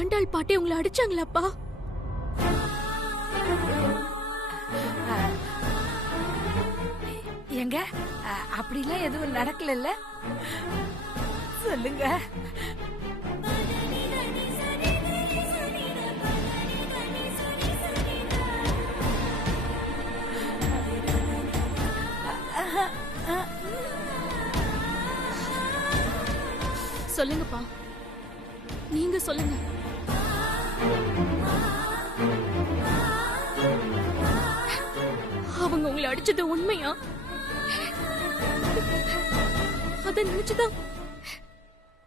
ஆண்டாள் பாட்டி உங்களை அடிச்சாங்களாப்பா? எங்க அப்படிலாம் எதுவும் நடக்கல சொல்லுங்க. சொல்லுங்கப்பா, நீங்க சொல்லுங்க. அவங்க உங்களை அடிச்சது உண்மையா? அத நினைச்சுதான்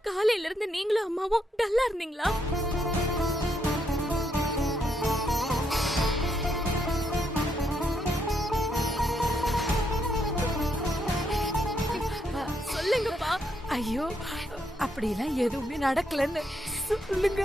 காலையில இருந்து நீங்களும் அம்மாவும் டல்லா இருந்தீங்களா? சொல்லுங்கப்பா. ஐயோ, அப்படிலாம் எதுவுமே நடக்கலன்னு சொல்லுங்க.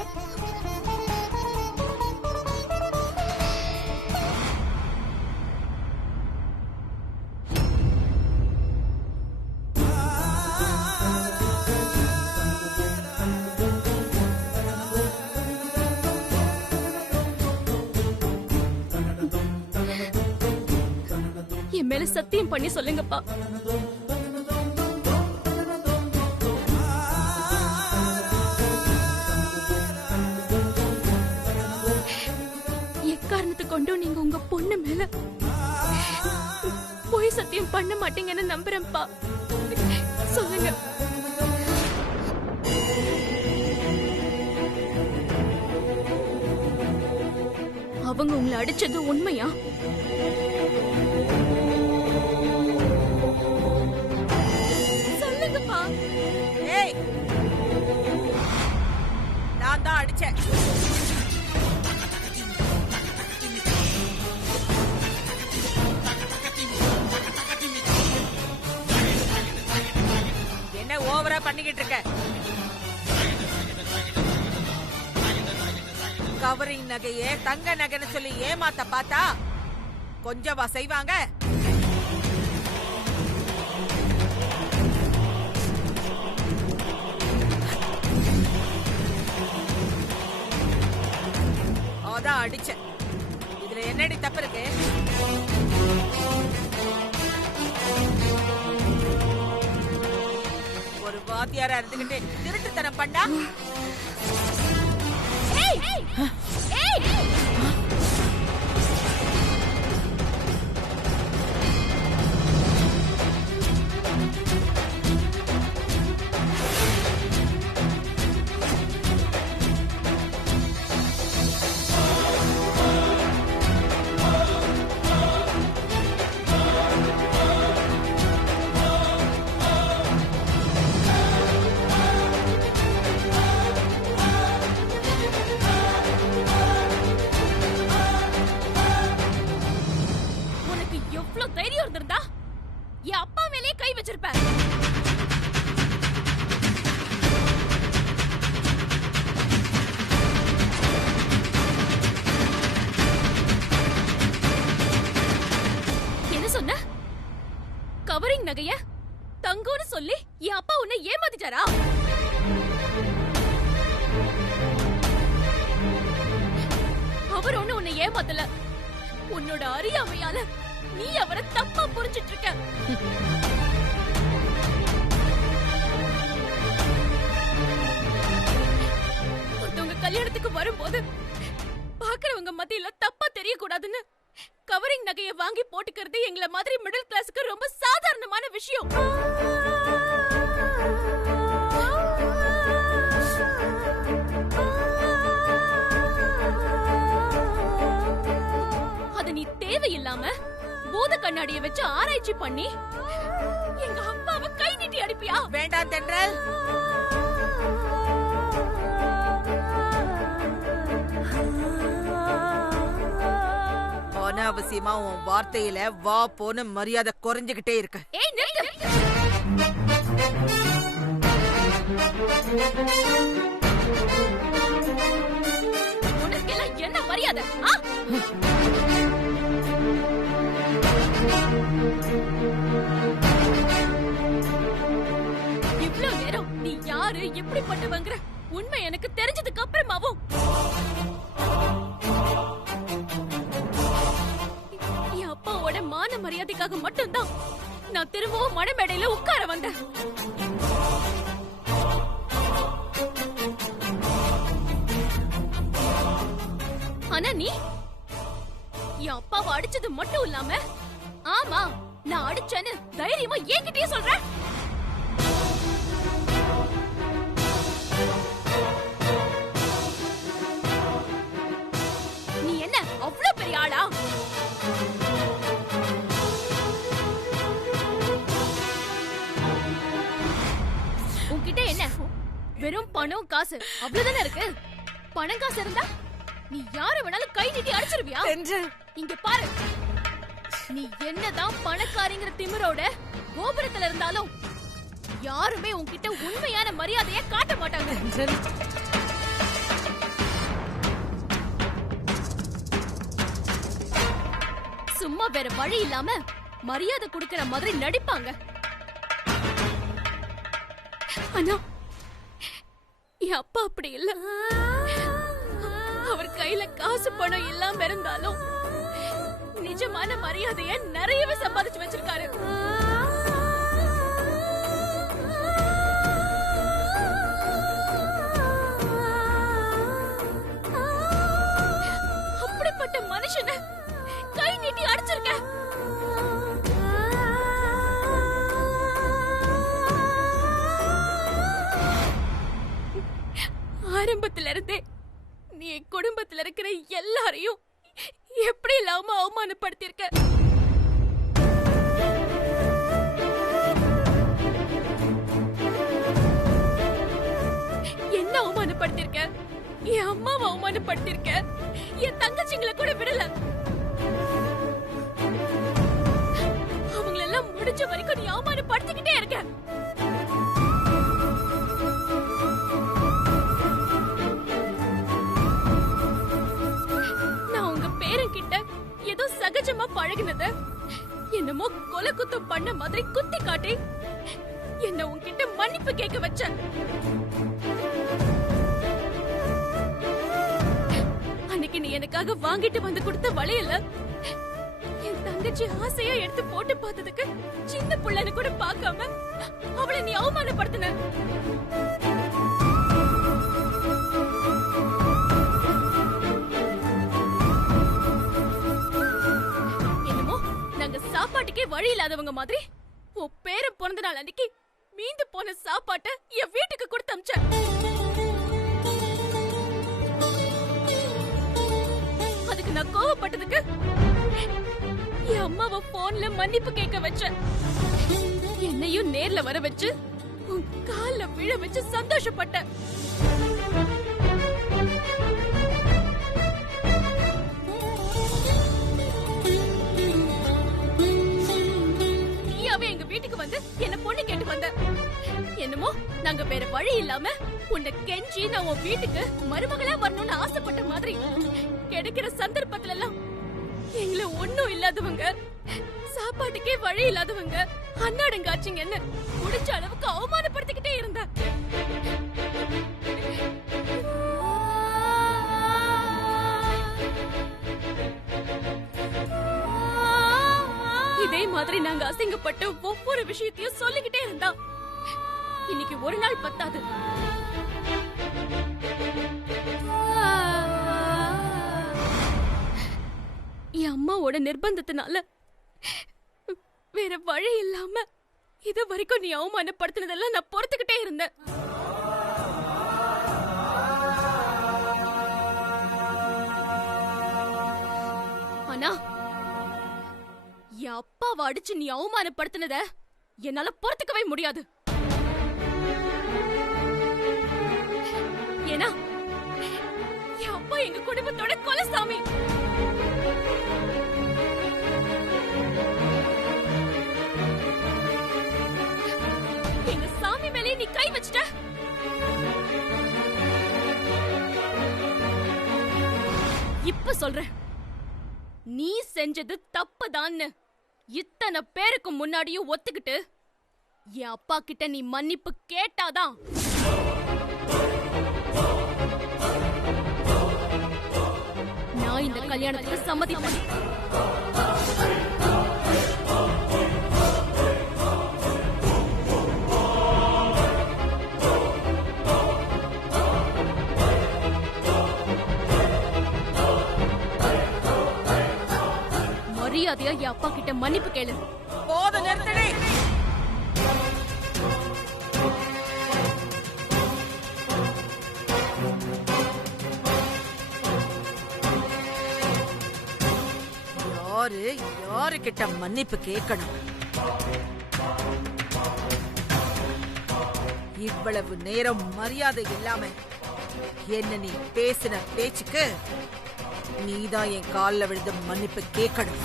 என் மேல சத்தியம் பண்ணி சொல்லுங்கப்பா. எக்காரணத்தை கொண்டும் நீங்க உங்க பொண்ணு மேல போய் சத்தியம் பண்ண மாட்டீங்கன்னு நம்புறேன்ப்பா. சொல்லுங்க. அவங்க உங்களை அடிச்சது உண்மையா? சொல்லுங்கப்பா. ஏய், நான் தான் அடிச்சேன். என்ன ஓவரா பண்ணிக்கிட்டு இருக்க? கவரிங் நகையே தங்க நகைன்னு சொல்லி ஏமாத்த பார்த்தா கொஞ்சமா செய்வாங்க. அதான் அடிச்சேன். இதுல என்னடி தப்பு இருக்கு? ஒரு வாத்தியாரா இருந்துகிட்டு திருட்டுத்தனம் பண்ணா? தைரியம் இருந்திருந்தா என் அப்பா மேலே கை வச்சிருப்ப. என்ன சொன்ன? கவரிங் நகைய தங்கம்னு சொல்லி என் அப்பா உன்னை ஏமாத்திட்டாரா? அவர் ஒண்ணு உன்னை ஏமாத்தல. உன்னோட அறியாமையால நீ அவரை தப்பா புரிஞ்சிட்டு இருக்க. ஒருத்தவங்க கல்யாணத்துக்கு வரும்போது பாக்குறவங்க மத்தியில தப்பா தெரியக்கூடாதுன்னு கவரிங் நகையை வாங்கி போட்டுக்கிறது எங்களை மாதிரி மிடில் கிளாஸுக்கு ரொம்ப சாதாரணமான விஷயம். அது நீ தேவையில்லாம பூத கண்ணாடியை வச்சு ஆராய்ச்சி பண்ணி எங்க அப்பாவை கை நீட்டி அடிப்பியா? வேண்டாம் தென்றல். அனாவசியமா உன் வார்த்தையில வா போன மரியாதை குறைஞ்சுகிட்டே இருக்கு. ஏய் நிறுத்து. உனக்கெல்லாம் என்ன மரியாதை? இவ்ளோ நேரம் நீ யாரு எப்படிப்பட்டவங்கற உண்மை எனக்கு தெரிஞ்சதுக்கு அப்புறமாவும் என் அப்பாவோட மான மரியாதைக்காக மட்டும்தான் நான் திரும்பவும் மணமேடையில உட்கார வந்தேன். ஆனா நீ என் அப்பாவை அடிச்சது மட்டும் இல்லாம, ஆமா நான் அடிச்சேன்னு தைரியமா என்கிட்டயே சொல்ற. நீ என்ன அவ்வளவு பெரிய ஆளா? உன்கிட்ட என்ன வெறும் பணம் காசு அவ்வளவுதானே இருக்கு? பணம் காசு இருந்தா நீ யாரை வேணாலும் கை நீட்டி அடிச்சிருவியா? இங்க பாரு, நீ என்னதான் பணக்காரிங்கிற திமிரோட கோபுரத்துல இருந்தாலும் யாருமே உன்கிட்ட உண்மையான மரியாதைய காட்ட மாட்டாங்க. சும்மா வேற வழி இல்லாம மரியாதை கொடுக்கிற மாதிரி நடிப்பாங்க. ஆனா என் அப்பா அப்படி இல்ல. அவர் கையில காசு பணம் இல்லாம இருந்தாலும் நிஜமான மரியாதைய நிறையவே சம்பாதிச்சு வச்சிருக்காரு. அப்படிப்பட்ட மனுஷனை கை நீட்டி அடிச்சிருக்க. ஆரம்பத்துல இருந்தே நீ என் குடும்பத்துல இருக்கிற எல்லாரையும் எப்படி இல்லாம அவமானப்படுத்திருக்க. என்ன அவமானப்படுத்திருக்க? என் அம்மாவை அவமானப்படுத்திருக்க. என் தங்கச்சிங்களை கூட விடல. அவங்களெல்லாம் முடிஞ்ச வரைக்கும் நீ அவமானப்படுத்திக்கிட்டே இருக்க. ஏதோ சகஜமா பழகினத என்னமோ கொலை குத்தம் பண்ண மாதிரி குத்தி காட்டி என்ன உன்கிட்ட மன்னிப்பு கேட்க வச்ச. அன்னைக்கு நீ எனக்காக வாங்கிட்டு வந்து கொடுத்த வளையல என் தங்கச்சி ஆசையா எடுத்து போட்டு பார்த்ததுக்கு சின்ன புள்ளன்னு கூட பார்க்காம அவளை நீ அவமானப்படுத்தின. சாப்பாட்டுக்கே வழி இல்லாதவங்க மாதிரி உன் பேரன் பிறந்த நாள் அன்னைக்கு மீந்து போன சாப்பாட்டை என் வீட்டுக்கு கொடுத்து அமிச்ச. அதுக்கு நான் கோவப்பட்டதுக்கு என் அம்மாவை போன்ல மன்னிப்பு கேட்க வச்ச. என்னையும் நேர்ல வர வச்சு உன் கால்ல விழ வச்சு சந்தோஷப்பட்ட. வீட்டுக்கு வந்து என்ன பொண்ணு கேட்டு வந்த. என்னமோ நாங்க வேற வழி இல்லாம உன்னை கெஞ்சி நான் உன் வீட்டுக்கு மருமகளா வரணும்னு ஆசைப்பட்ட மாதிரி கிடைக்கிற சந்தர்ப்பத்துல எல்லாம் எங்களை ஒண்ணும் இல்லாதவங்க, சாப்பாட்டுக்கே வழி இல்லாதவங்க, அன்னாடங்காச்சிங்கன்னு முடிஞ்ச அளவுக்கு அவமானப்படுத்திக்கிட்டே இருந்த. இதே மாதிரி நாங்க அசிங்கப்பட்டு ஒவ்வொரு விஷயத்தையும் சொல்லிக்கிட்டே இருந்தா இன்னைக்கு ஒரு நாள் பத்தாது. என் அம்மாவோட நிர்பந்தத்தினால வேற வழி இல்லாம இது வரைக்கும் நீ அவமானப்படுத்தினதெல்லாம் நான் பொறுத்துக்கிட்டே இருந்தேன். ஆனா என் அப்பாவை அடிச்சு நீ அவமானப்படுத்தினத என்னால பொறுத்துக்கவே முடியாது. ஏன்னா என் அப்பா எங்க குடும்பத்தோட கொலசாமி. எங்க சாமி மேலே நீ கை வச்சிட்ட. இப்ப சொல்றேன், நீ செஞ்சது தப்புதான்னு இத்தனை பேருக்கு முன்னாடியும் ஒத்துக்கிட்டு என் அப்பா கிட்ட நீ மன்னிப்பு கேட்டாதான் கல்யாணத்துக்கு சம்மதிப்பேன். மரியாதையா என் அப்பா கிட்ட மன்னிப்பு கேளு. போதும், நிறுத்தடி. யாரு கிட்ட மன்னிப்பு கேட்கணும்? இவ்வளவு நேரம் மரியாதை இல்லாம என்ன நீ பேசின பேச்சுக்கு நீதான் என் கால்ல விழுந்து மன்னிப்பு கேட்கணும்.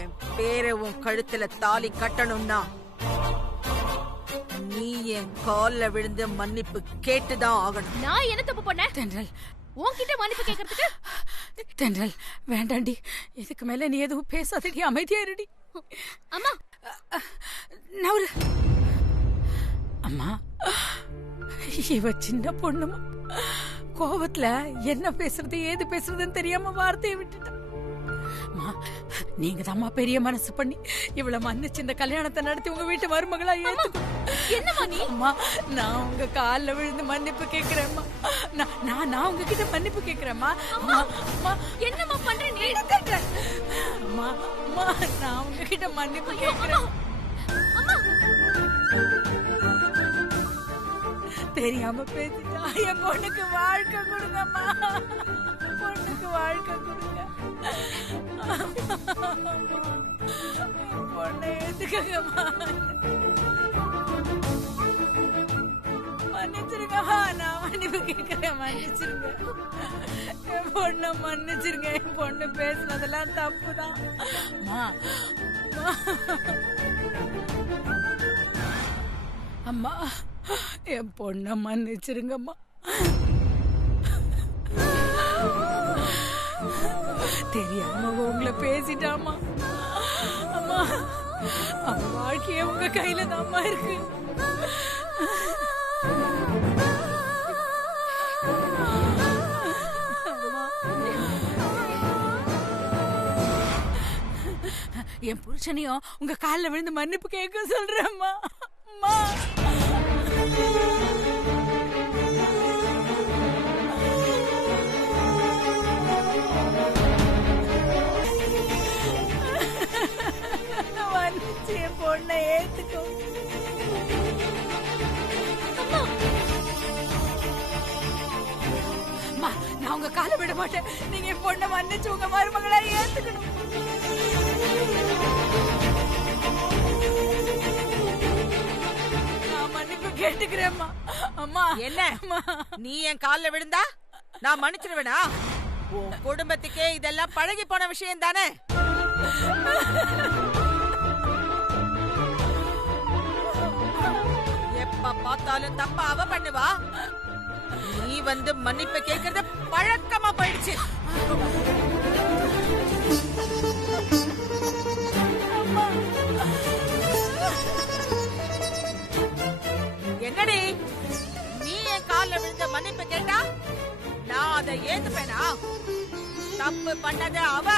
என் பேரை உன் கழுத்துல தாலி கட்டணும்னா நீ என் கால்ல விழுந்து மன்னிப்பு கேட்டுதான் ஆகணும். நான் என்ன தப்பு பண்ணேன்? தென்றல், உன்கிட்ட மன்னிப்பு கேக்குறதுக்கு? தென்றல் வேண்டாண்டி. இதுக்கு மேல நீ எதுவும் பேசாதடி, அமைதியா இருடி. அம்மா, நவரு. அம்மா, இவ சின்ன பொண்ணுமா, கோவத்துல என்ன பேசுறது ஏது பேசுறதுன்னு தெரியாம வார்த்தையை விட்டுட்டா. அம்மா, நீங்க தாம்மா பெரிய மனசு பண்ணி இவ்வளவு மன்னிச்சு இந்த கல்யாணத்தை நடத்தி உங்க வீட்டு மருமகளா ஏத்துக்கணும். என்னம்மா நீ? அம்மா, நான் உங்க கால்ல விழுந்து மன்னிப்பு கேக்குறேன்மா. நான் உங்ககிட்ட மன்னிப்பு கேக்குறேன்மா. அம்மா, அம்மா, என்னம்மா பண்ற நீ? அம்மா, அம்மா, நான் உங்ககிட்ட மன்னிப்பு கேக்குறேன். அம்மா, தெரியாம பேசிட்டா. என் பொண்ணுக்கு வாழ்க்கை கொடுங்கம்மா, பொண்ணுக்கு வாழ்க்கை கொடுங்க. பொண்ணை ஏத்துக்கங்கம்மா, மன்னிச்சிருங்கம்மா. நான் மன்னிப்பு கேட்கிறேன், மன்னிச்சிருங்க. என் பொண்ணை மன்னிச்சிருங்க. என் பொண்ணு பேசுனதெல்லாம் தப்புதான். அம்மா, என் பொண்ணை மன்னிச்சிருங்கம்மா. தெரியாம உங்களை பேசிட்டாமா. அம்மா, அவ வாழ்க்கைய உங்க கையில தாம்மா இருக்கு. என் புருஷனையும் உங்க காலில் விழுந்து மன்னிப்பு கேட்க சொல்றேம்மா. அம்மா, என் பொண்ணை ஏத்துக்கோ. நான் உங்க காலை விட மாட்டேன். நீங்க என் பொண்ணை மன்னிச்சு உங்க மருமகளா ஏத்துக்கணும். நான் மன்னிப்பு கேட்டுக்கிறேன்மா. அம்மா, என்ன நீ என் கால்ல விழுந்தா நான் மன்னிச்சிருவேனா? உன் குடும்பத்துக்கே இதெல்லாம் பழகி போன விஷயம் தானே. எப்ப பார்த்தாலும் தப்பா அவ பண்ணுவா, நீ வந்து மன்னிப்பு கேட்கறது பழக்கமா போயிடுச்சு. என்னடி நீ என் கால்ல விழுந்த மன்னிப்பு கேட்டா நான் அதை ஏத்துப்பேனா? தப்பு பண்ணது அவ.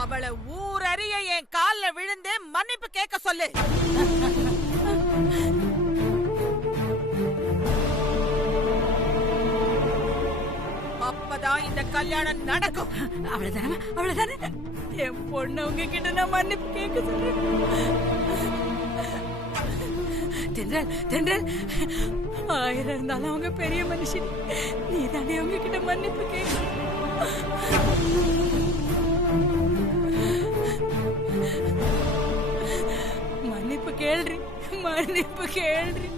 அவளை ஊரறிய என் கால்ல விழுந்து மன்னிப்பு கேட்க சொல்லு. அப்பதான் இந்த கல்யாணம் நடக்கும். அவ்வளவுதானே, அவ்வளவுதானே. என் பொண்ணு உங்ககிட்ட நான் மன்னிப்பு கேட்க சொல்றேன். தென்றல், தென்றல், 1000 இருந்தாலும் அவங்க பெரிய மனுஷன். நீ தானே உங்ககிட்ட மன்னிப்பு கேட்க. மன்னிப்பு கேள்றி, மன்னிப்பு கேள்றி.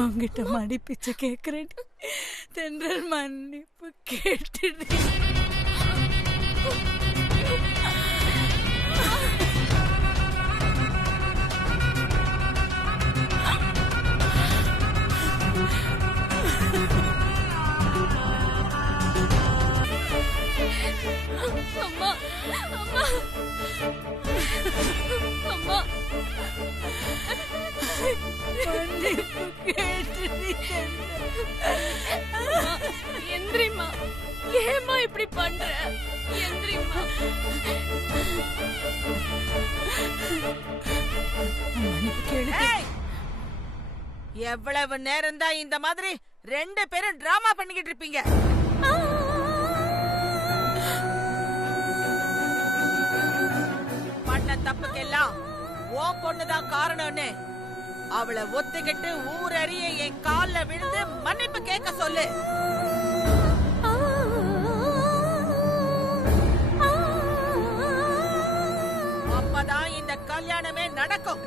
உங்ககிட்ட மன்னிப்பிச்சு கேட்கிறேன். தென்றல், மன்னிப்பு கேட்டுடு. மன்னிப்பு கேட்டுடு எந்திரிமா, ஏமா இப்படி பண்ற? எந்திரிமா. மன்னிப்பு கேளு. ஏய்! எவ்வளவு நேரம் தான் இந்த மாதிரி 2 பேரும் டிராமா பண்ணிக்கிட்டு இருப்பீங்க? பண்ண தப்புக்கெல்லாம் உன் பொண்ணுதான் காரணம்னு அவளை ஒத்துக்கிட்டு ஊரறிய என் கால்ல விழுந்து மன்னிப்பு கேட்க சொல்லு. அப்பதான் இந்த கல்யாணமே நடக்கும்.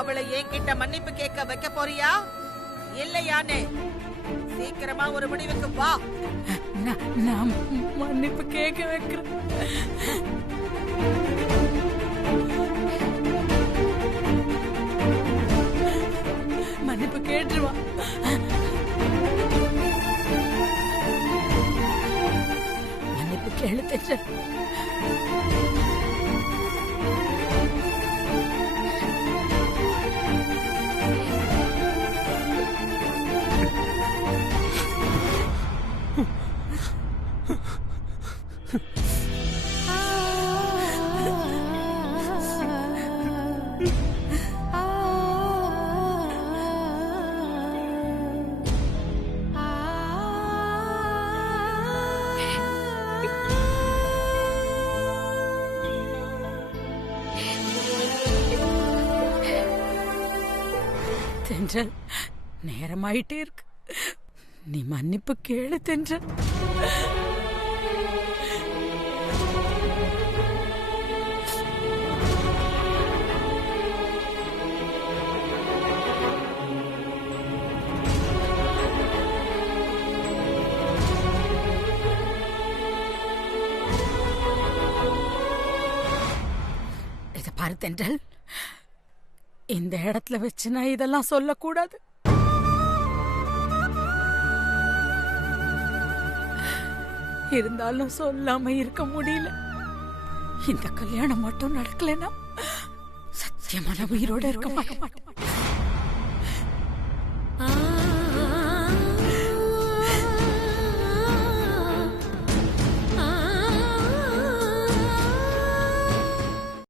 அவளை என்கிட்ட மன்னிப்பு கேட்க வைக்க போறியா இல்லையானே? சீக்கிரமா ஒரு முடிவுக்கு வா. நான் மன்னிப்பு கேட்க வைக்கிறேன். மன்னிப்பு கேட்டுருவா. மன்னிப்பு கேளு தென்றல். தென்றல், நேரமாயிட்டே இருக்கு. நீ மன்னிப்பு கேளு தென்றல். இத பாரு தென்றல், இந்த இடத்துல வச்சு நான் இதெல்லாம் சொல்லக்கூடாது. இருந்தாலும் சொல்லாம இருக்க முடியல. இந்த கல்யாணம் மட்டும் நடக்கலன்னா சத்தியமான உயிரோட இருக்க மாட்டேன்.